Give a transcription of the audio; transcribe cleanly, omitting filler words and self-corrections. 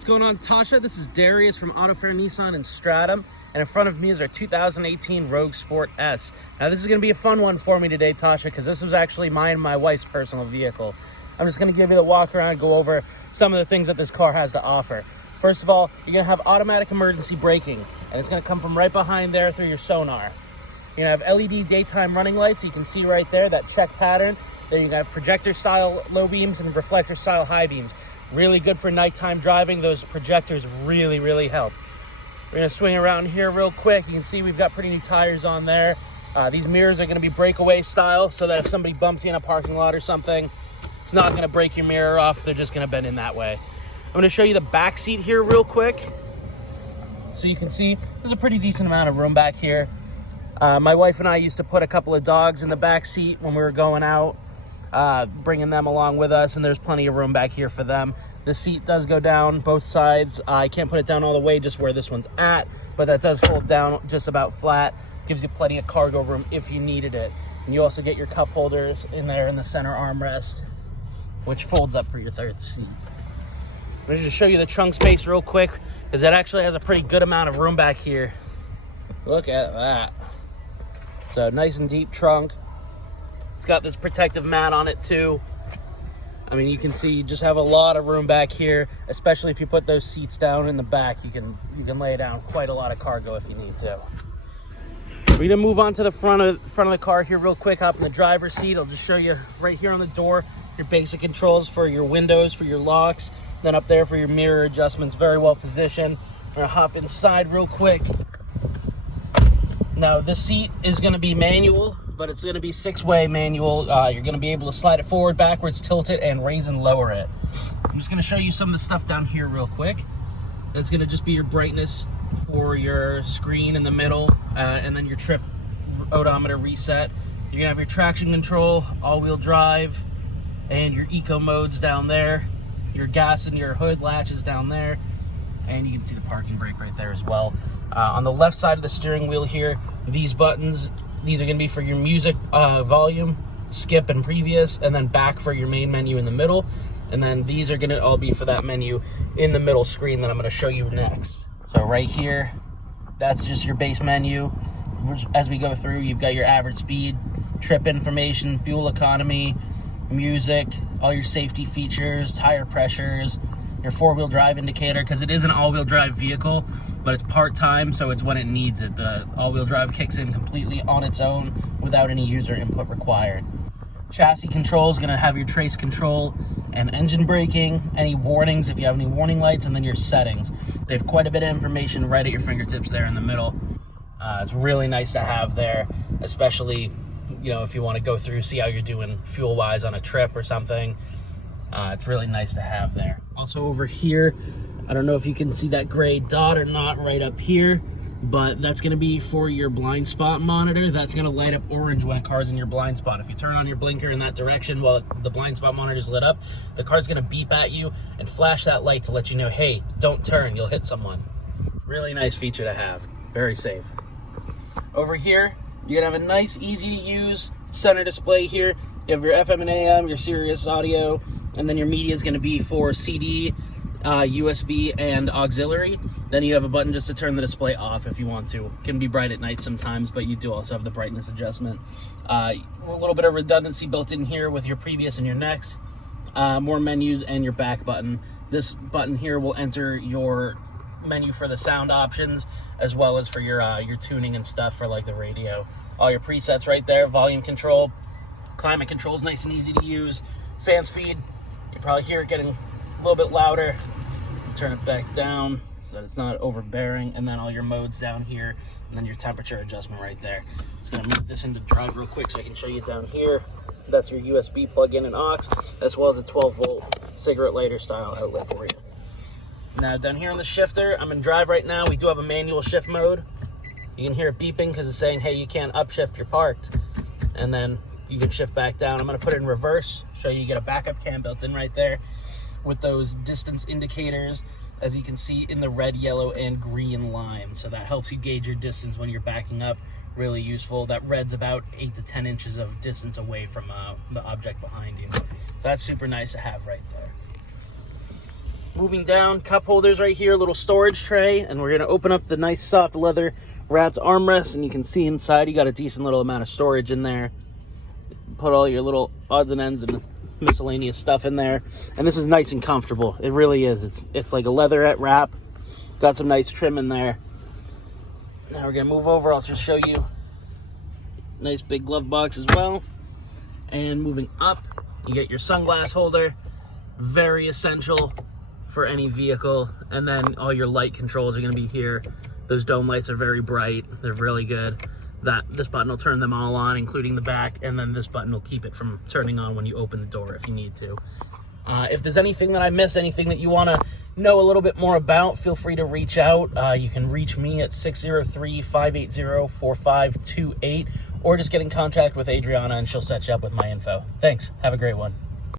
What's going on, Tasha? This is Darius from AutoFair Nissan in Stratham, and in front of me is our 2018 Rogue Sport S. Now, this is going to be a fun one for me today, Tasha, because this was actually mine and my wife's personal vehicle. I'm just going to give you the walk around and go over some of the things that this car has to offer. First of all, you're going to have automatic emergency braking, and it's going to come from right behind there through your sonar. You're going to have LED daytime running lights, so you can see right there, that check pattern. Then you're going to have projector-style low beams and reflector-style high beams. Really good for nighttime driving. Those projectors really help. We're going to swing around here real quick. You can see we've got pretty new tires on there. These mirrors are going to be breakaway style, so that if somebody bumps you in a parking lot or something, it's not going to break your mirror off. They're just going to bend in that way. I'm going to show you the back seat here real quick. So you can see there's a pretty decent amount of room back here. My wife and I used to put a couple of dogs in the back seat when we were going out, bringing them along with us, and there's plenty of room back here for them. The seat does go down both sides. I can't put it down all the way just where this one's at, but that does fold down just about flat. Gives you plenty of cargo room if you needed it. And you also get your cup holders in there in the center armrest, which folds up for your third seat. I'm going to just show you the trunk space real quick, because that actually has a pretty good amount of room back here. Look at that. So nice and deep trunk. It's got this protective mat on it too. I mean, you can see you just have a lot of room back here, especially if you put those seats down in the back. You can lay down quite a lot of cargo if you need to. We're gonna move on to the front of the car here real quick. Hop in the driver's seat. I'll just show you right here on the door your basic controls for your windows, for your locks. Then up there for your mirror adjustments, very well positioned. We're gonna hop inside real quick. Now, this seat is gonna be manual, but it's going to be 6-way manual. You're going to be able to slide it forward, backwards, tilt it, and raise and lower it. I'm just going to show you some of the stuff down here real quick. That's going to just be your brightness for your screen in the middle, and then your trip odometer reset. You're going to have your traction control, all-wheel drive, and your eco modes down there. Your gas and your hood latches down there. And you can see the parking brake right there as well. On the left side of the steering wheel here, these buttons, these are going to be for your music volume, skip and previous, and then back for your main menu in the middle. And then these are going to all be for that menu in the middle screen that I'm going to show you next. So right here, that's just your base menu. As we go through, you've got your average speed, trip information, fuel economy, music, all your safety features, tire pressures, your 4-wheel drive indicator, because it is an all-wheel drive vehicle, but it's part-time, so it's when it needs it. The all-wheel drive kicks in completely on its own without any user input required. Chassis control is going to have your trace control and engine braking, any warnings if you have any warning lights, and then your settings. They have quite a bit of information right at your fingertips there in the middle. It's really nice to have there, especially if you want to go through, see how you're doing fuel-wise on a trip or something. It's really nice to have there. Also over here, I don't know if you can see that gray dot or not right up here, but that's going to be for your blind spot monitor. That's going to light up orange when a car's in your blind spot. If you turn on your blinker in that direction while the blind spot monitor is lit up, the car's going to beep at you and flash that light to let you know, hey, don't turn, you'll hit someone. Really nice feature to have. Very safe. Over here, you're going to have a nice, easy to use center display here. You have your FM and AM, your Sirius audio, and then your media is going to be for CD, USB, and auxiliary. Then you have a button just to turn the display off if you want to. It can be bright at night sometimes, but you do also have the brightness adjustment. A little bit of redundancy built in here with your previous and your next. More menus and your back button. This button here will enter your menu for the sound options, as well as for your tuning and stuff for like the radio. All your presets right there, volume control. Climate control is nice and easy to use. Fan speed, you probably hear it getting a little bit louder. Turn it back down so that it's not overbearing. And then all your modes down here, and then your temperature adjustment right there. Just gonna move this into drive real quick so I can show you down here. That's your USB plug-in and aux, as well as a 12-volt cigarette lighter style outlet for you. Now down here on the shifter, I'm in drive right now. We do have a manual shift mode. You can hear it beeping because it's saying, hey, you can't upshift, you're parked. And then you can shift back down. I'm going to put it in reverse, show you get a backup cam built in right there with those distance indicators, as you can see in the red, yellow, and green lines. So that helps you gauge your distance when you're backing up. Really useful. That red's about 8 to 10 inches of distance away from the object behind you. So that's super nice to have right there. Moving down, cup holders right here, little storage tray, and we're gonna open up the nice soft leather wrapped armrest, and you can see inside you got a decent little amount of storage in there. Put all your little odds and ends and miscellaneous stuff in there, and this is nice and comfortable. It really is. It's like a leatherette wrap. Got some nice trim in there. Now we're gonna move over. I'll just show you. Nice big glove box as well. And moving up, you get your sunglass holder. Very essential for any vehicle. And then all your light controls are gonna be here. Those dome lights are very bright. They're really good. This button will turn them all on, including the back, and then this button will keep it from turning on when you open the door if you need to. If there's anything that I missed, anything that you want to know a little bit more about, feel free to reach out. You can reach me at 603-580-4528, or just get in contact with Adriana and she'll set you up with my info. Thanks. Have a great one.